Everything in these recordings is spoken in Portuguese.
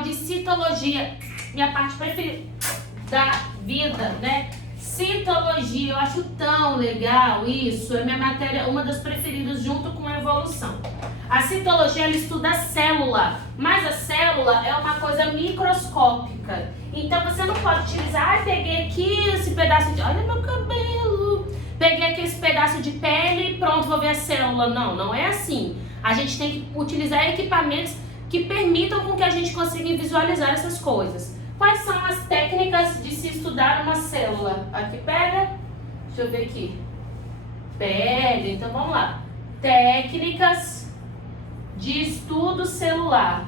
tal de citologia, minha parte preferida da vida, né? Citologia, eu acho tão legal isso, é minha matéria, uma das preferidas junto com a evolução. A citologia, ela estuda a célula, mas a célula é uma coisa microscópica. Então você não pode utilizar, peguei aqui esse pedaço de, olha meu cabelo, peguei aqui esse pedaço de pele e pronto, vou ver a célula. Não, não é assim. A gente tem que utilizar equipamentos que permitam com que a gente consiga visualizar essas coisas. Quais são as técnicas de se estudar uma célula? Aqui pega, deixa eu ver aqui. Pega, então vamos lá. Técnicas de estudo celular.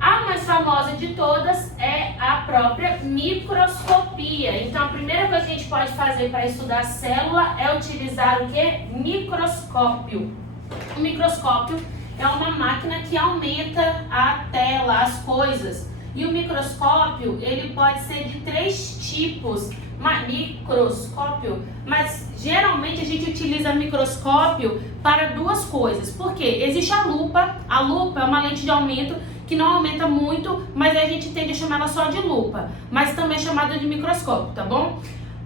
A mais famosa de todas é a própria microscopia. Então a primeira coisa que a gente pode fazer para estudar a célula é utilizar o que? Microscópio. O microscópio é uma máquina que aumenta a tela, as coisas. E o microscópio, ele pode ser de 3 tipos. Microscópio, mas geralmente a gente utiliza microscópio para 2 coisas. Por quê? Existe a lupa é uma lente de aumento que não aumenta muito, mas a gente tende a chamar ela só de lupa, mas também é chamada de microscópio, tá bom?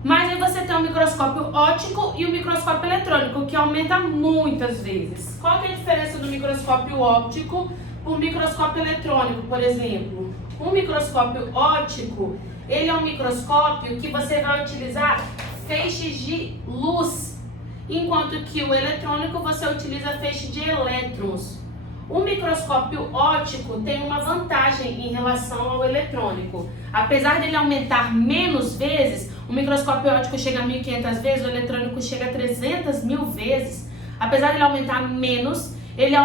Mas aí você tem o microscópio óptico e o microscópio eletrônico, que aumenta muitas vezes. Qual que é a diferença do microscópio óptico para o microscópio eletrônico, por exemplo? O microscópio óptico, ele é um microscópio que você vai utilizar feixes de luz, enquanto que o eletrônico você utiliza feixe de elétrons. O microscópio óptico tem uma vantagem em relação ao eletrônico. Apesar dele aumentar menos vezes, o microscópio óptico chega a 1.500 vezes, o eletrônico chega a 300.000 vezes. Apesar de ele aumentar menos, ele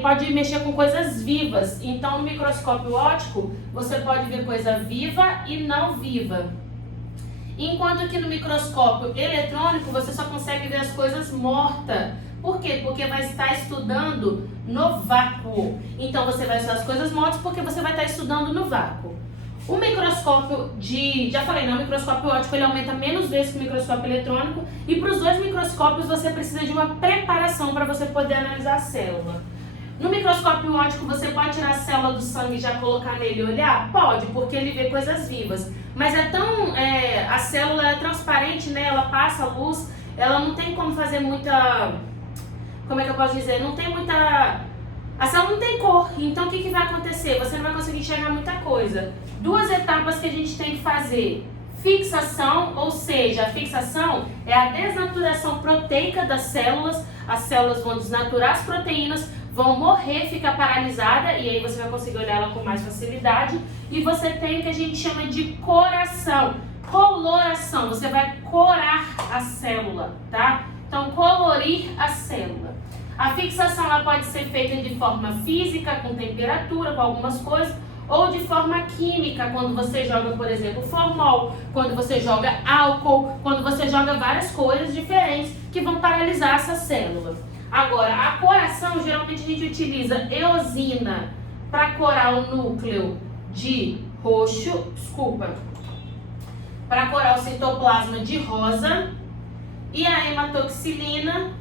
pode mexer com coisas vivas. Então, no microscópio óptico, você pode ver coisa viva e não viva. Enquanto que no microscópio eletrônico, você só consegue ver as coisas mortas. Por quê? Porque vai estar estudando no vácuo. Então, você vai estudar as coisas mortas porque você vai estar estudando no vácuo. O microscópio o microscópio óptico ele aumenta menos vezes que o microscópio eletrônico, e para os 2 microscópios você precisa de uma preparação para você poder analisar a célula. No microscópio óptico você pode tirar a célula do sangue e já colocar nele e olhar? Pode, porque ele vê coisas vivas. Mas a célula é transparente, né? Ela passa a luz, ela não tem como fazer muita, como é que eu posso dizer? A célula não tem cor, então o que vai acontecer? Você não vai conseguir enxergar muita coisa. 2 etapas que a gente tem que fazer. Fixação, ou seja, a fixação é a desnaturação proteica das células. As células vão desnaturar as proteínas, vão morrer, ficar paralisada, e aí você vai conseguir olhar ela com mais facilidade. E você tem o que a gente chama de coração, coloração. Você vai corar a célula, tá? Então, colorir a célula. A fixação ela pode ser feita de forma física, com temperatura, com algumas coisas, ou de forma química, quando você joga, por exemplo, formol, quando você joga álcool, quando você joga várias coisas diferentes que vão paralisar essa célula. Agora, a coração, geralmente a gente utiliza eosina para corar o núcleo de roxo, para corar o citoplasma de rosa, e a hematoxilina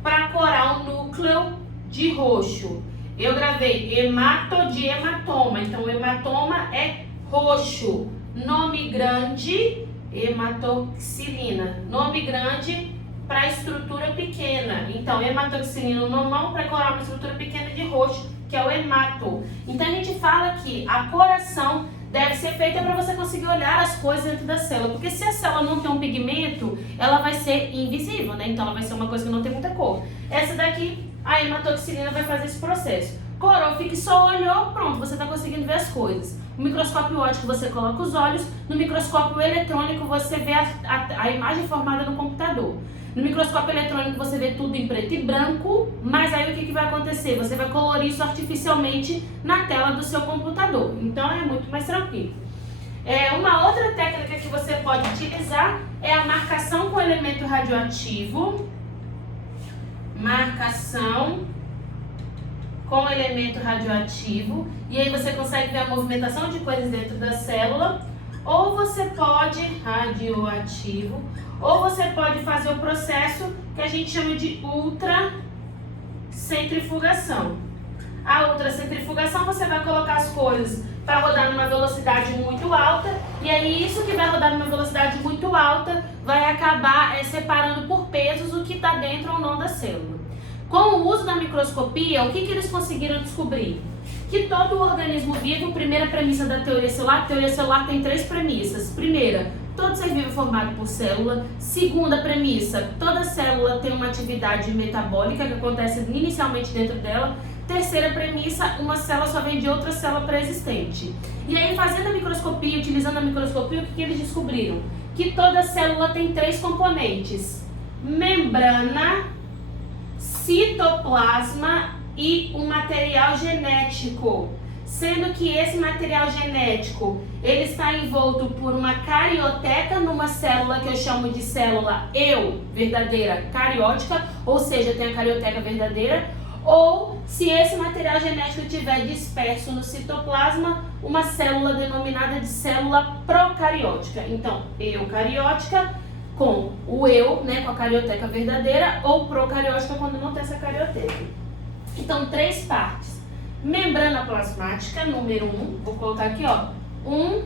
para corar o núcleo de roxo. Eu gravei hemato de hematoma, então o hematoma é roxo. Nome grande, hematoxilina. Nome grande para estrutura pequena. Então, hematoxilina no nomão para corar uma estrutura pequena de roxo, que é o hemato. Então, a gente fala que a coração deve ser feita para você conseguir olhar as coisas dentro da célula. Porque se a célula não tem um pigmento, ela vai ser invisível, né? Então, ela vai ser uma coisa que não tem muita cor. Essa daqui, a hematoxilina vai fazer esse processo. Corou, fixou, olhou, pronto, você está conseguindo ver as coisas. No microscópio óptico você coloca os olhos, no microscópio eletrônico você vê a imagem formada no computador. No microscópio eletrônico você vê tudo em preto e branco, mas aí o que vai acontecer? Você vai colorir isso artificialmente na tela do seu computador, então é muito mais tranquilo. Uma outra técnica que você pode utilizar é a marcação com elemento radioativo. Marcação com elemento radioativo, e aí você consegue ver a movimentação de coisas dentro da célula. Ou você pode, radioativo, ou você pode fazer o processo que a gente chama de ultracentrifugação. A ultracentrifugação, você vai colocar as coisas para rodar numa velocidade muito alta, e aí isso que vai rodar numa velocidade muito alta vai acabar separando por pesos o que está dentro ou não da célula. Com o uso da microscopia, o que eles conseguiram descobrir? Que todo organismo vivo, primeira premissa da teoria celular tem 3 premissas. Primeira, todo ser vivo é formado por célula. Segunda premissa, toda célula tem uma atividade metabólica que acontece inicialmente dentro dela. Terceira premissa, uma célula só vem de outra célula pré-existente. E aí, fazendo a microscopia, utilizando a microscopia, o que eles descobriram? Que toda célula tem 3 componentes: membrana, citoplasma e um material genético. Sendo que esse material genético, ele está envolto por uma carioteca numa célula que eu chamo de célula verdadeira cariótica, ou seja, tem a carioteca verdadeira, ou se esse material genético estiver disperso no citoplasma, uma célula denominada de célula procariótica. Então, eucariótica com o com a carioteca verdadeira, ou procariótica quando não tem essa carioteca. Então, 3 partes. Membrana plasmática, número 1, vou colocar aqui, ó, 1,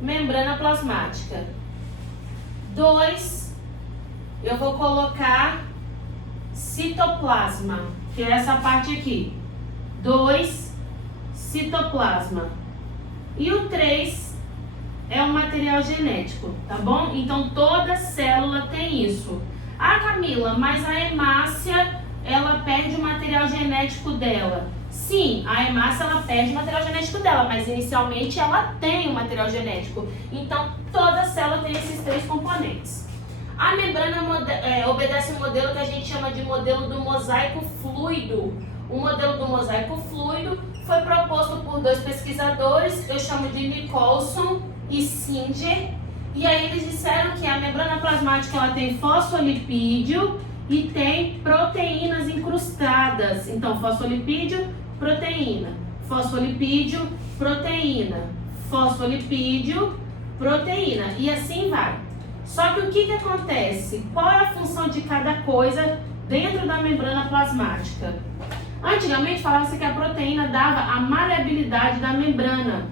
membrana plasmática. 2, eu vou colocar citoplasma, que é essa parte aqui. 2, citoplasma. E o 3 é o material genético, tá bom? Então, toda célula tem isso. Ah, Camila, mas a hemácia, ela perde o material genético dela. Sim, a hemácia, ela perde o material genético dela, mas inicialmente ela tem o material genético. Então, toda célula tem esses 3 componentes. A membrana obedece um modelo que a gente chama de modelo do mosaico fluido. O modelo do mosaico fluido foi proposto por 2 pesquisadores, eu chamo de Nicholson e Singer. E aí eles disseram que a membrana plasmática, ela tem fosfolipídio e tem proteínas incrustadas. Então, fosfolipídio, proteína, fosfolipídio, proteína, fosfolipídio, proteína, e assim vai. Só que o que acontece? Qual é a função de cada coisa dentro da membrana plasmática? Antigamente falava-se que a proteína dava a maleabilidade da membrana.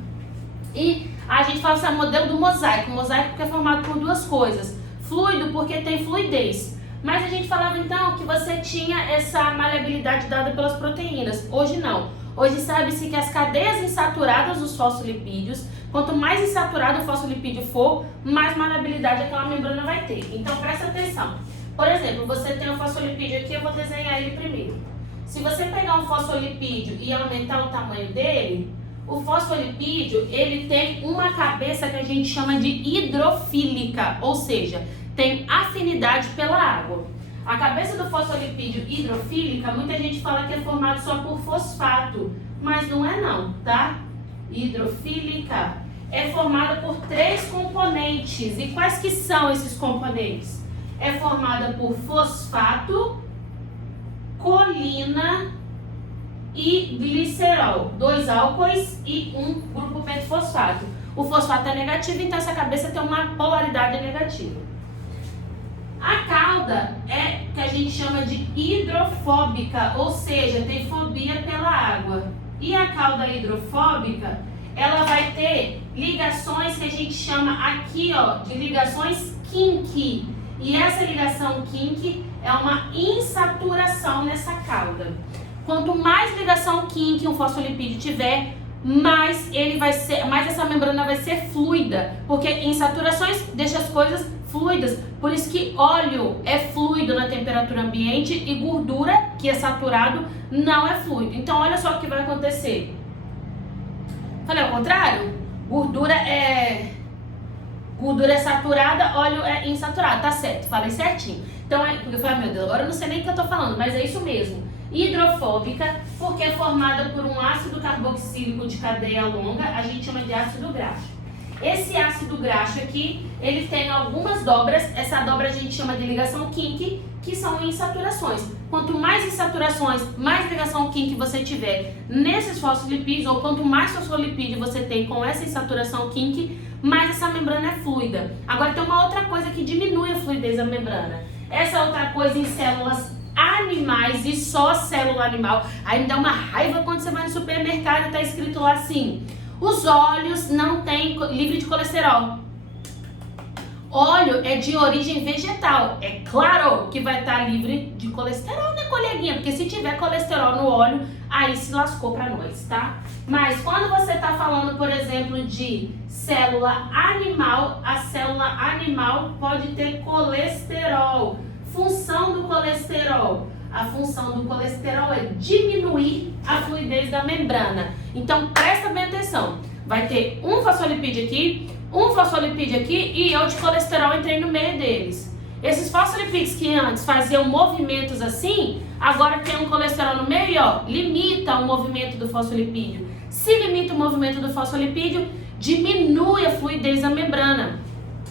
E a gente fala que é o modelo do mosaico. O mosaico porque é formado por 2 coisas. Fluido porque tem fluidez. Mas a gente falava então que você tinha essa maleabilidade dada pelas proteínas. Hoje não. Hoje sabe-se que as cadeias insaturadas dos fosfolipídios, quanto mais insaturado o fosfolipídio for, mais maleabilidade aquela membrana vai ter. Então presta atenção. Por exemplo, você tem um fosfolipídio aqui, eu vou desenhar ele primeiro. Se você pegar um fosfolipídio e aumentar o tamanho dele, o fosfolipídio, ele tem uma cabeça que a gente chama de hidrofílica, ou seja, tem afinidade pela água. A cabeça do fosfolipídio hidrofílica, muita gente fala que é formado só por fosfato, mas não é não, tá? Hidrofílica é formada por 3 componentes. E quais que são esses componentes? É formada por fosfato, colina e glicerol, 2 álcoois e um grupo pentafosfato. O fosfato é negativo, então essa cabeça tem uma polaridade negativa. A cauda é que a gente chama de hidrofóbica, ou seja, tem fobia pela água. E a cauda hidrofóbica, ela vai ter ligações que a gente chama aqui, ó, de ligações kink. E essa ligação kink é uma insaturação nessa cauda. Quanto mais ligação kink um fosfolipídio tiver, mais essa membrana vai ser fluida, porque insaturações deixa as coisas fluidas. Por isso que óleo é fluido na temperatura ambiente e gordura, que é saturado, não é fluido. Então olha só o que vai acontecer. Falei ao contrário? Gordura é saturada, óleo é insaturado, tá certo, falei certinho. Então, eu falei, meu Deus, agora eu não sei nem o que eu tô falando, mas é isso mesmo. Hidrofóbica, porque é formada por um ácido carboxílico de cadeia longa, a gente chama de ácido graxo. Esse ácido graxo aqui, ele tem algumas dobras, essa dobra a gente chama de ligação kink, que são insaturações. Quanto mais insaturações, mais ligação kink você tiver nesses fosfolipídios, ou quanto mais fosfolipídio você tem com essa insaturação kink, mais essa membrana é fluida. Agora tem uma outra coisa que diminui a fluidez da membrana. Essa outra coisa em células animais e só célula animal. Aí me dá uma raiva quando você vai no supermercado e tá escrito lá assim: os óleos não têm livre de colesterol. Óleo é de origem vegetal. É claro que vai estar livre de colesterol, né, coleguinha? Porque se tiver colesterol no óleo, aí se lascou pra nós, tá? Mas quando você tá falando, por exemplo, de célula animal, a célula animal pode ter colesterol. Função do colesterol. A função do colesterol é diminuir a fluidez da membrana. Então presta bem atenção. Vai ter um fosfolipídio aqui, um fosfolipídio aqui e eu de colesterol entrei no meio deles. Esses fosfolipídios que antes faziam movimentos assim, agora tem um colesterol no meio, ó, limita o movimento do fosfolipídio. Se limita o movimento do fosfolipídio, diminui a fluidez da membrana.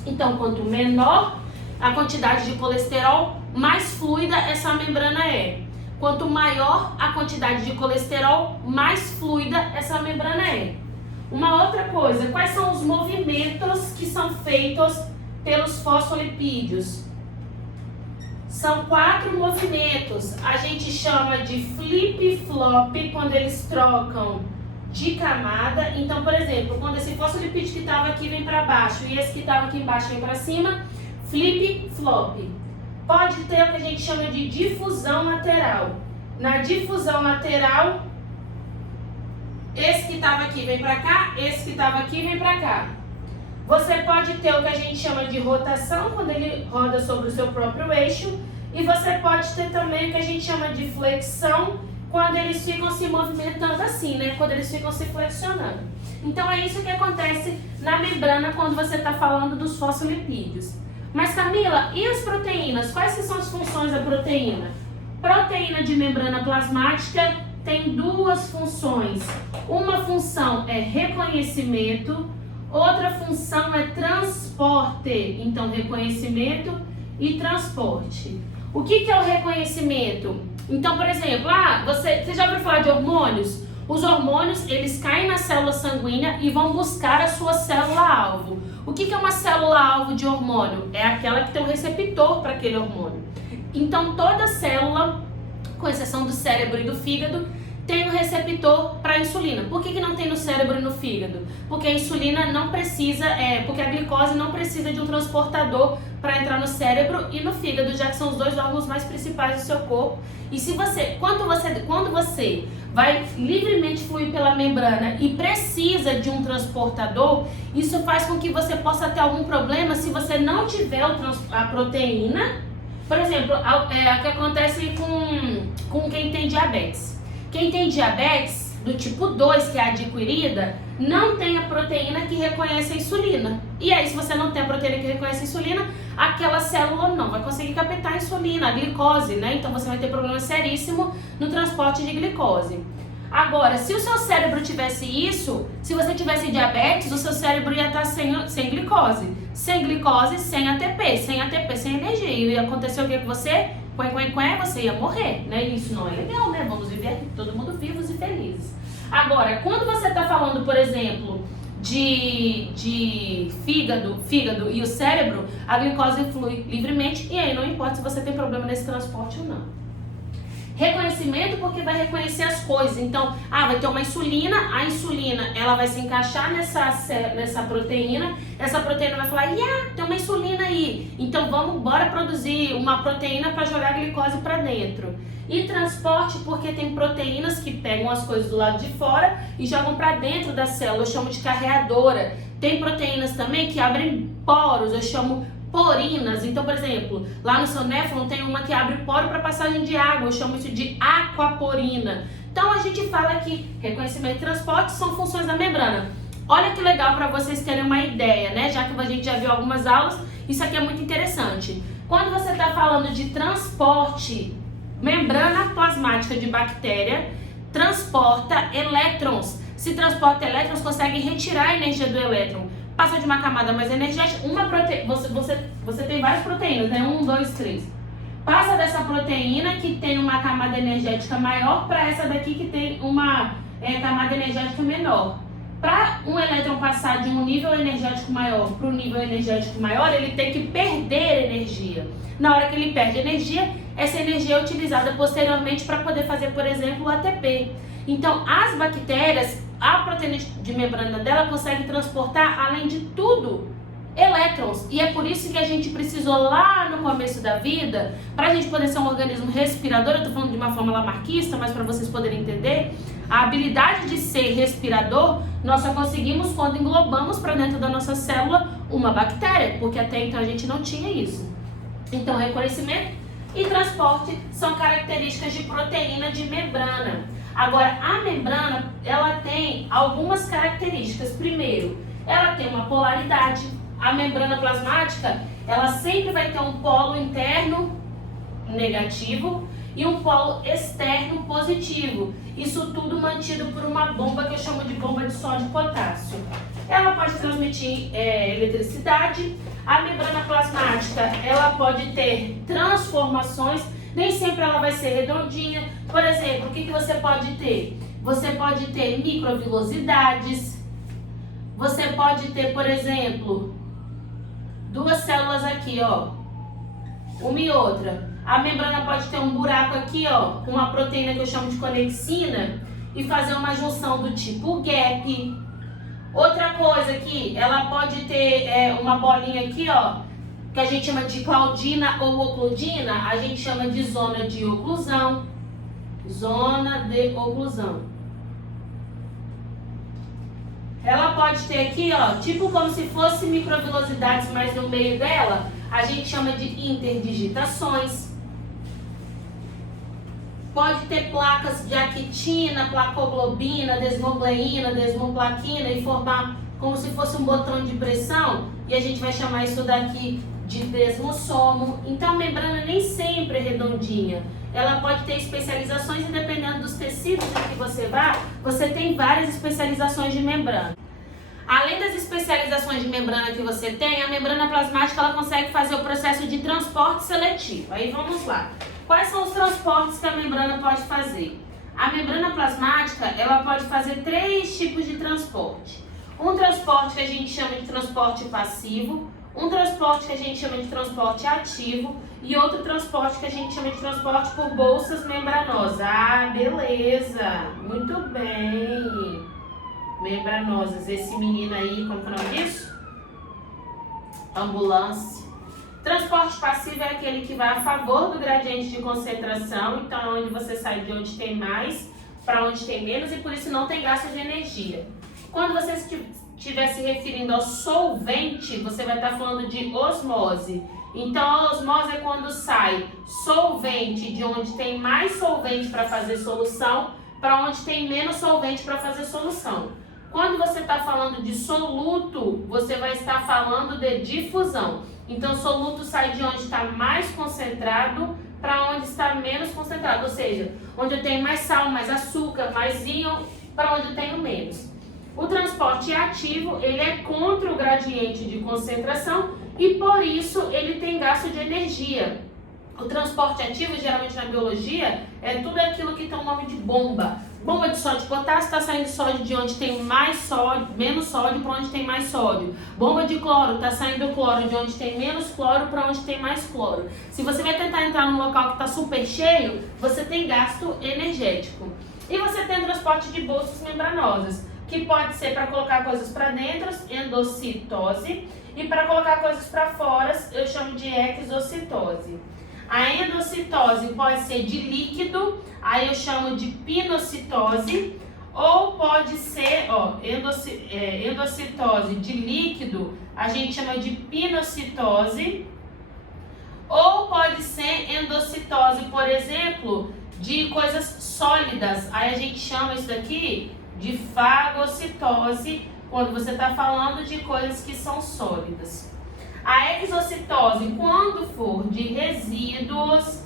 Então, quanto menor a quantidade de colesterol, mais fluida essa membrana é. Quanto maior a quantidade de colesterol, mais fluida essa membrana é. Uma outra coisa, quais são os movimentos que são feitos pelos fosfolipídios? São 4 movimentos. A gente chama de flip-flop quando eles trocam de camada. Então, por exemplo, quando esse fosfolipídio que estava aqui vem para baixo e esse que estava aqui embaixo vem para cima, flip-flop. Pode ter o que a gente chama de difusão lateral. Na difusão lateral, esse que estava aqui vem para cá, esse que estava aqui vem para cá. Você pode ter o que a gente chama de rotação, quando ele roda sobre o seu próprio eixo. E você pode ter também o que a gente chama de flexão, quando eles ficam se movimentando assim, né? Quando eles ficam se flexionando. Então é isso que acontece na membrana quando você está falando dos fosfolipídios. Mas Camila, e as proteínas? Quais que são as funções da proteína? Proteína de membrana plasmática tem 2 funções. Uma função é reconhecimento, outra função é transporte. Então, reconhecimento e transporte. O que é o reconhecimento? Então, por exemplo, você já ouviu falar de hormônios? Os hormônios, eles caem na célula sanguínea e vão buscar a sua célula-alvo. O que é uma célula-alvo de hormônio? É aquela que tem um receptor para aquele hormônio. Então, toda célula, com exceção do cérebro e do fígado, tem um receptor para a insulina. Por que não tem no cérebro e no fígado? Porque a insulina não precisa, porque a glicose não precisa de um transportador para entrar no cérebro e no fígado, já que são os 2 órgãos mais principais do seu corpo. E se quando você vai livremente fluir pela membrana e precisa de um transportador, isso faz com que você possa ter algum problema se você não tiver a proteína. Por exemplo, o que acontece com quem tem diabetes. Quem tem diabetes do tipo 2, que é adquirida, não tem a proteína que reconhece a insulina. E aí, se você não tem a proteína que reconhece a insulina, aquela célula não vai conseguir captar a insulina, a glicose, né? Então você vai ter problema seríssimo no transporte de glicose. Agora, se o seu cérebro tivesse isso, se você tivesse diabetes, o seu cérebro ia estar sem glicose. Sem glicose, sem ATP, sem energia. E ia acontecer o que com você? Você ia morrer, né? Isso não é legal, né? Vamos viver aqui todo mundo vivos e felizes. Agora, quando você está falando, por exemplo, de fígado e o cérebro, a glicose flui livremente e aí não importa se você tem problema nesse transporte ou não. Reconhecimento porque vai reconhecer as coisas. Então, vai ter uma insulina, a insulina ela vai se encaixar nessa proteína, essa proteína vai falar, tem uma insulina aí, então bora produzir uma proteína para jogar a glicose para dentro. E transporte porque tem proteínas que pegam as coisas do lado de fora e jogam para dentro da célula, eu chamo de carreadora. Tem proteínas também que abrem poros, eu chamo porinas. Então, por exemplo, lá no seu néfron tem uma que abre poro para passagem de água, eu chamo isso de aquaporina. Então a gente fala que reconhecimento e transporte são funções da membrana. Olha que legal para vocês terem uma ideia, né? Já que a gente já viu algumas aulas, isso aqui é muito interessante. Quando você está falando de transporte, membrana plasmática de bactéria transporta elétrons. Se transporta elétrons, consegue retirar a energia do elétron. Passa de uma camada mais energética, você tem várias proteínas, né? 1, 2, 3. Passa dessa proteína que tem uma camada energética maior para essa daqui que tem uma camada energética menor. Para um elétron passar de um nível energético maior para um nível energético maior, ele tem que perder energia. Na hora que ele perde energia, essa energia é utilizada posteriormente para poder fazer, por exemplo, o ATP. Então, as bactérias, a proteína de membrana dela consegue transportar, além de tudo, elétrons. E é por isso que a gente precisou lá no começo da vida, para a gente poder ser um organismo respirador, eu estou falando de uma forma lamarquista, mas para vocês poderem entender, a habilidade de ser respirador, nós só conseguimos quando englobamos para dentro da nossa célula uma bactéria, porque até então a gente não tinha isso. Então, reconhecimento e transporte são características de proteína de membrana. Agora, a membrana, ela tem algumas características. Primeiro, ela tem uma polaridade. A membrana plasmática, ela sempre vai ter um polo interno negativo e um polo externo positivo. Isso tudo mantido por uma bomba que eu chamo de bomba de sódio e potássio. Ela pode transmitir eletricidade. A membrana plasmática, ela pode ter transformações. Nem sempre ela vai ser redondinha. Por exemplo, o que você pode ter? Você pode ter microvilosidades. Você pode ter, por exemplo, duas células aqui, ó, uma e outra. A membrana pode ter um buraco aqui, ó, com uma proteína que eu chamo de conexina e fazer uma junção do tipo gap. Outra coisa aqui, ela pode ter uma bolinha aqui, ó, que a gente chama de claudina ou ocludina, a gente chama de zona de oclusão. Zona de oclusão. Ela pode ter aqui, ó, tipo como se fosse microvilosidades, mas no meio dela a gente chama de interdigitações. Pode ter placas de actina, placoglobina, desmogleína, desmoplaquina e formar como se fosse um botão de pressão, e a gente vai chamar isso daqui de desmossomo. Então, a membrana nem sempre é redondinha. Ela pode ter especializações e dependendo dos tecidos em que você vá, você tem várias especializações de membrana. Além das especializações de membrana que você tem, a membrana plasmática ela consegue fazer o processo de transporte seletivo. Aí vamos lá. Quais são os transportes que a membrana pode fazer? A membrana plasmática ela pode fazer 3 tipos de transporte. Um transporte que a gente chama de transporte passivo, um transporte que a gente chama de transporte ativo e outro transporte que a gente chama de transporte por bolsas membranosas. Ah, beleza! Muito bem! Membranosas. Esse menino aí, como é o nome disso? Ambulância. Transporte passivo é aquele que vai a favor do gradiente de concentração, então é onde você sai de onde tem mais para onde tem menos e por isso não tem gasto de energia. Quando você estiver se referindo ao solvente, você vai estar falando de osmose. Então a osmose é quando sai solvente de onde tem mais solvente para fazer solução para onde tem menos solvente para fazer solução. Quando você está falando de soluto, você vai estar falando de difusão. Então, soluto sai de onde está mais concentrado para onde está menos concentrado. Ou seja, onde eu tenho mais sal, mais açúcar, mais íon, para onde eu tenho menos. O transporte ativo, ele é contra o gradiente de concentração e, por isso, ele tem gasto de energia. O transporte ativo, geralmente na biologia, é tudo aquilo que tem o nome de bomba. Bomba de sódio e potássio está saindo sódio de onde tem mais sódio, menos sódio para onde tem mais sódio. Bomba de cloro está saindo cloro de onde tem menos cloro para onde tem mais cloro. Se você vai tentar entrar num local que está super cheio, você tem gasto energético. E você tem transporte de bolsas membranosas, que pode ser para colocar coisas para dentro, endocitose, e para colocar coisas para fora, eu chamo de exocitose. A endocitose pode ser de líquido, aí eu chamo de pinocitose, ou pode ser, endocitose de líquido, a gente chama de pinocitose, ou pode ser endocitose, por exemplo, de coisas sólidas, aí a gente chama isso daqui de fagocitose, quando você está falando de coisas que são sólidas. A exocitose, quando for de resíduos,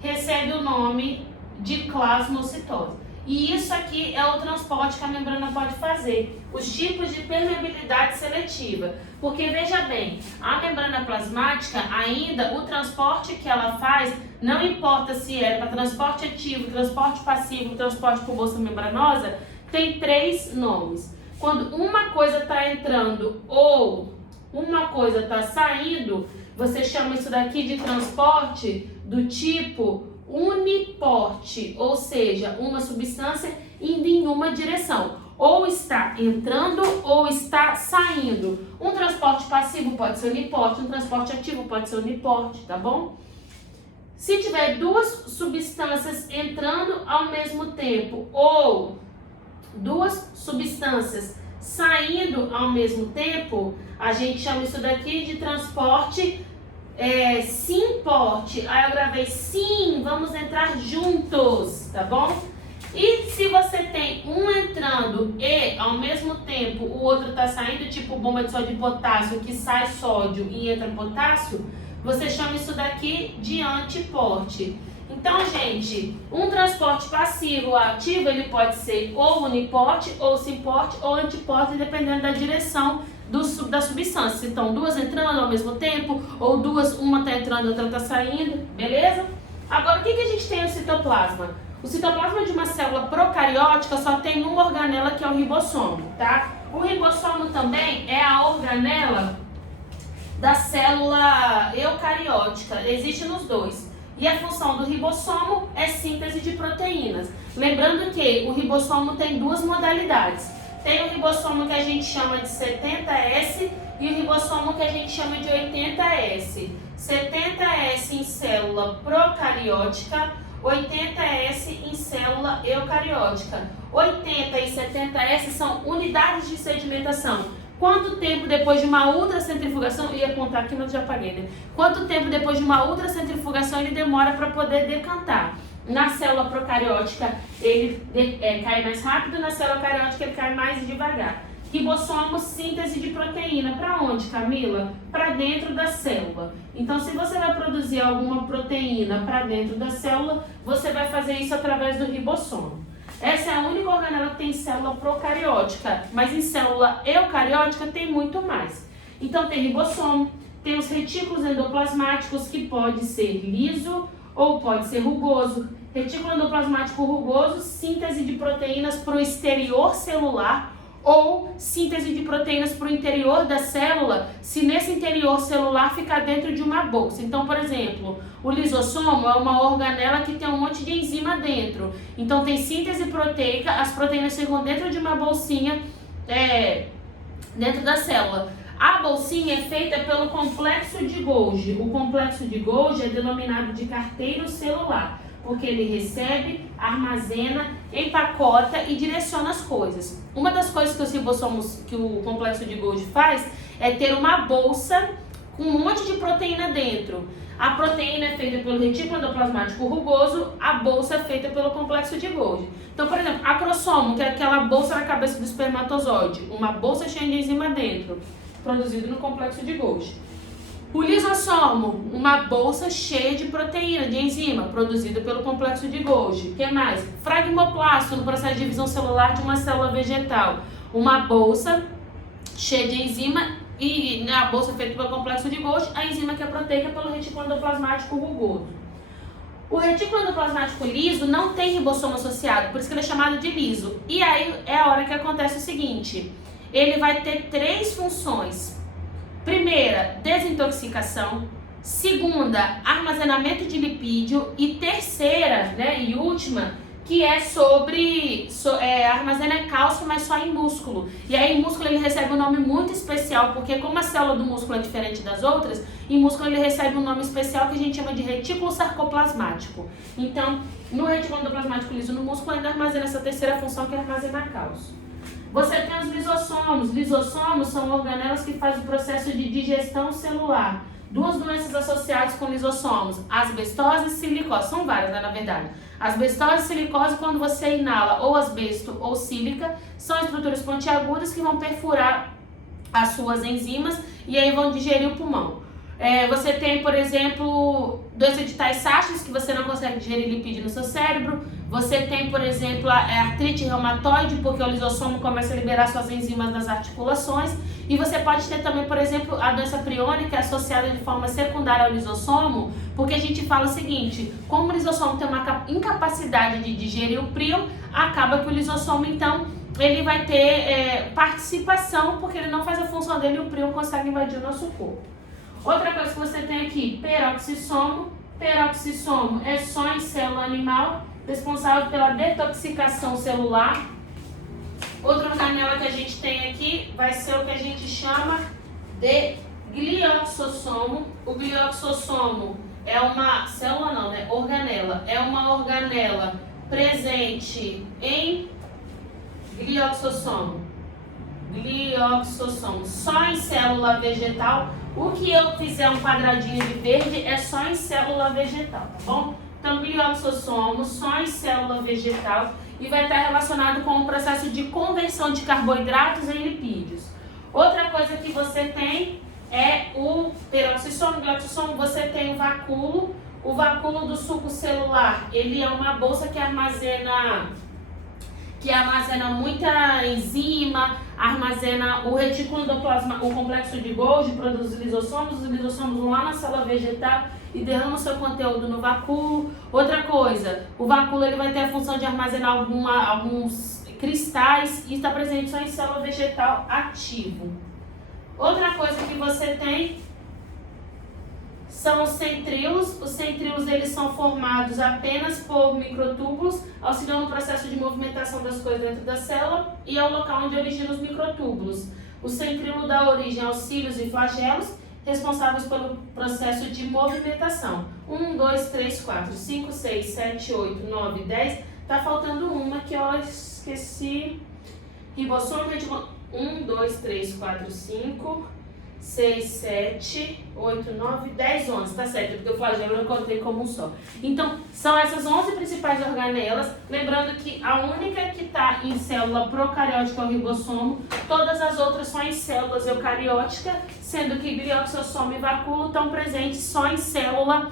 recebe o nome de plasmocitose. E isso aqui é o transporte que a membrana pode fazer. Os tipos de permeabilidade seletiva. Porque, veja bem, a membrana plasmática, ainda, o transporte que ela faz, não importa se é para transporte ativo, transporte passivo, transporte por bolsa membranosa, tem 3 nomes. Quando uma coisa está entrando ou uma coisa está saindo, Você chama isso daqui de transporte do tipo uniporte, ou seja, uma substância indo em uma direção. Ou está entrando ou está saindo. Um transporte passivo pode ser uniporte, um transporte ativo pode ser uniporte, tá bom? Se tiver duas substâncias entrando ao mesmo tempo ou duas substâncias saindo ao mesmo tempo, a gente chama isso daqui de transporte simporte. Aí eu gravei sim, vamos entrar juntos, tá bom? E se você tem um entrando e ao mesmo tempo o outro está saindo, tipo bomba de sódio e potássio, que sai sódio e entra potássio, você chama isso daqui de antiporte. Então, gente, um transporte passivo ou ativo, ele pode ser ou uniporte, ou simporte, ou antiporte, dependendo da direção da substância. Então, duas entrando ao mesmo tempo, ou duas, uma está entrando e outra está saindo, beleza? Agora, o que a gente tem no citoplasma? O citoplasma de uma célula procariótica só tem uma organela, que é o ribossomo, tá? O ribossomo também é a organela da célula eucariótica, existe nos dois. E a função do ribossomo é síntese de proteínas. Lembrando que o ribossomo tem duas modalidades. Tem o ribossomo que a gente chama de 70S e o ribossomo que a gente chama de 80S. 70S em célula procariótica, 80S em célula eucariótica. 80 e 70S são unidades de sedimentação. Quanto tempo depois de uma ultracentrifugação, ia contar aqui, mas já apaguei, né? Quanto tempo depois de uma ultracentrifugação ele demora para poder decantar? Na célula procariótica ele cai mais rápido, na célula eucariótica ele cai mais devagar. Ribossomo, síntese de proteína. Para onde, Camila? Para dentro da célula. Então, se você vai produzir alguma proteína para dentro da célula, você vai fazer isso através do ribossomo. Essa é a única organela que tem célula procariótica, mas em célula eucariótica tem muito mais. Então, tem ribossomo, tem os retículos endoplasmáticos, que pode ser liso ou pode ser rugoso. Retículo endoplasmático rugoso, síntese de proteínas para o exterior celular, ou síntese de proteínas para o interior da célula, se nesse interior celular ficar dentro de uma bolsa. Então, por exemplo, o lisossomo é uma organela que tem um monte de enzima dentro. Então, tem síntese proteica, as proteínas ficam dentro de uma bolsinha dentro da célula. A bolsinha é feita pelo complexo de Golgi. O complexo de Golgi é denominado de carteiro celular, porque ele recebe, armazena, empacota e direciona as coisas. Uma das coisas que os ribossomos, que o complexo de Golgi faz, é ter uma bolsa com um monte de proteína dentro. A proteína é feita pelo retículo endoplasmático rugoso, a bolsa é feita pelo complexo de Golgi. Então, por exemplo, acrossomo, que é aquela bolsa na cabeça do espermatozoide, uma bolsa cheia de enzima dentro, produzido no complexo de Golgi. O lisossomo, uma bolsa cheia de proteína, de enzima, produzida pelo complexo de Golgi. O que mais? Fragmoplasto, no processo de divisão celular de uma célula vegetal. Uma bolsa cheia de enzima e a bolsa feita pelo complexo de Golgi, a enzima que é proteica pelo retículo endoplasmático rugoso. O retículo endoplasmático liso não tem ribossomo associado, por isso que ele é chamado de liso. E aí é a hora que acontece o seguinte, ele vai ter três funções. Primeira, desintoxicação. Segunda, armazenamento de lipídio. E terceira, e última, que é armazena cálcio, mas só em músculo. E aí em músculo ele recebe um nome muito especial, porque como a célula do músculo é diferente das outras, em músculo ele recebe um nome especial que a gente chama de retículo sarcoplasmático. Então, no retículo endoplasmático liso no músculo ainda armazena essa terceira função, que é armazenar cálcio. Você tem os lisossomos. Lisossomos são organelas que fazem o processo de digestão celular. Duas doenças associadas com lisossomos, asbestose e silicose. São várias, na verdade. Asbestose e silicose, quando você inala ou asbesto ou sílica, são estruturas pontiagudas que vão perfurar as suas enzimas e aí vão digerir o pulmão. Você tem, por exemplo, doença de Tay-Sachs, que você não consegue digerir lipídio no seu cérebro. Você tem, por exemplo, a artrite reumatoide, porque o lisossomo começa a liberar suas enzimas nas articulações. E você pode ter também, por exemplo, a doença priônica associada de forma secundária ao lisossomo, porque a gente fala o seguinte, como o lisossomo tem uma incapacidade de digerir o príon, acaba que o lisossomo, então, ele vai ter participação, porque ele não faz a função dele e o príon consegue invadir o nosso corpo. Outra coisa que você tem aqui, peroxissomo. Peroxissomo é só em célula animal, responsável pela detoxicação celular. Outra organela que a gente tem aqui vai ser o que a gente chama de glioxossomo. O glioxossomo é uma célula não, né? Organela. É uma organela presente em glioxossomo. Glioxossomo, só em célula vegetal. O que eu fizer um quadradinho de verde é só em célula vegetal, tá bom? Então, glioxossomo, só em célula vegetal e vai estar relacionado com o processo de conversão de carboidratos em lipídios. Outra coisa que você tem é o peroxissomo, glioxossomo, você tem o vacúolo. O vacúolo do suco celular, ele é uma bolsa que armazena muita enzima, armazena o retículo endoplasmático, o complexo de Golgi produz os lisossomos vão lá na célula vegetal e derramam seu conteúdo no vacúolo. Outra coisa, o vacúolo ele vai ter a função de armazenar alguns cristais e está presente só em célula vegetal ativo. Outra coisa que você tem são os centríolos. Os centríolos eles são formados apenas por microtúbulos, auxiliando no processo de movimentação das coisas dentro da célula e é o local onde originam os microtúbulos. O centríolo dá origem aos cílios e flagelos, responsáveis pelo processo de movimentação. 1, 2, 3, 4, 5, 6, 7, 8, 9, 10. Tá faltando uma que eu esqueci. Ribossomo, 1, 2, 3, 4, 5... 6, 7, 8, 9, 10, 11, tá certo? Porque o flagelo eu contei como um só. Então, são essas 11 principais organelas. Lembrando que a única que está em célula procariótica é o ribossomo. Todas as outras são em células eucarióticas, sendo que glioxossomo e vacúolo estão presentes só em célula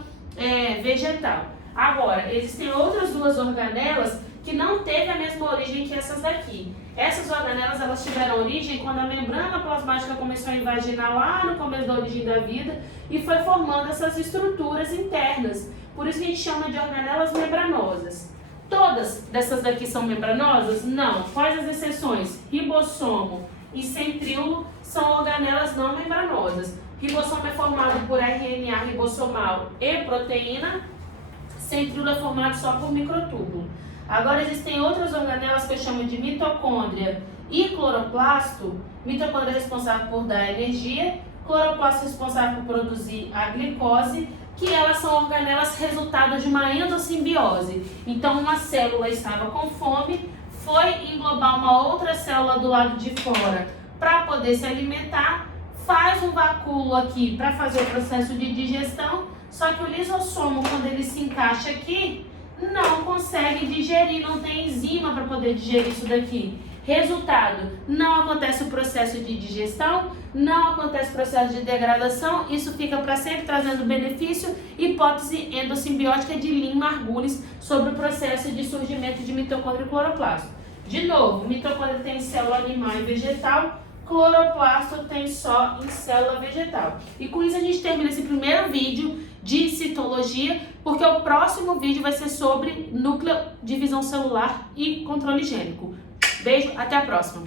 vegetal. Agora, existem outras duas organelas que não teve a mesma origem que essas daqui. Essas organelas elas tiveram origem quando a membrana plasmática começou a invaginar lá no começo da origem da vida e foi formando essas estruturas internas. Por isso que a gente chama de organelas membranosas. Todas dessas daqui são membranosas? Não. Quais as exceções? Ribossomo e centríolo são organelas não membranosas. Ribossomo é formado por RNA ribossomal e proteína. Centríolo é formado só por microtúbulo. Agora existem outras organelas que eu chamo de mitocôndria e cloroplasto. Mitocôndria é responsável por dar energia, cloroplasto é responsável por produzir a glicose, que elas são organelas resultado de uma endossimbiose. Então uma célula estava com fome, foi englobar uma outra célula do lado de fora para poder se alimentar, faz um vacúolo aqui para fazer o processo de digestão, só que o lisossomo, quando ele se encaixa aqui, não consegue digerir, não tem enzima para poder digerir isso daqui. Resultado, não acontece o processo de digestão, não acontece o processo de degradação, isso fica para sempre trazendo benefício. Hipótese endossimbiótica de Lynn-Margulis sobre o processo de surgimento de mitocôndria e cloroplasto. De novo, mitocôndria tem em célula animal e vegetal, cloroplasto tem só em célula vegetal. E com isso a gente termina esse primeiro vídeo de citologia, porque o próximo vídeo vai ser sobre núcleo, divisão celular e controle gênico. Beijo, até a próxima!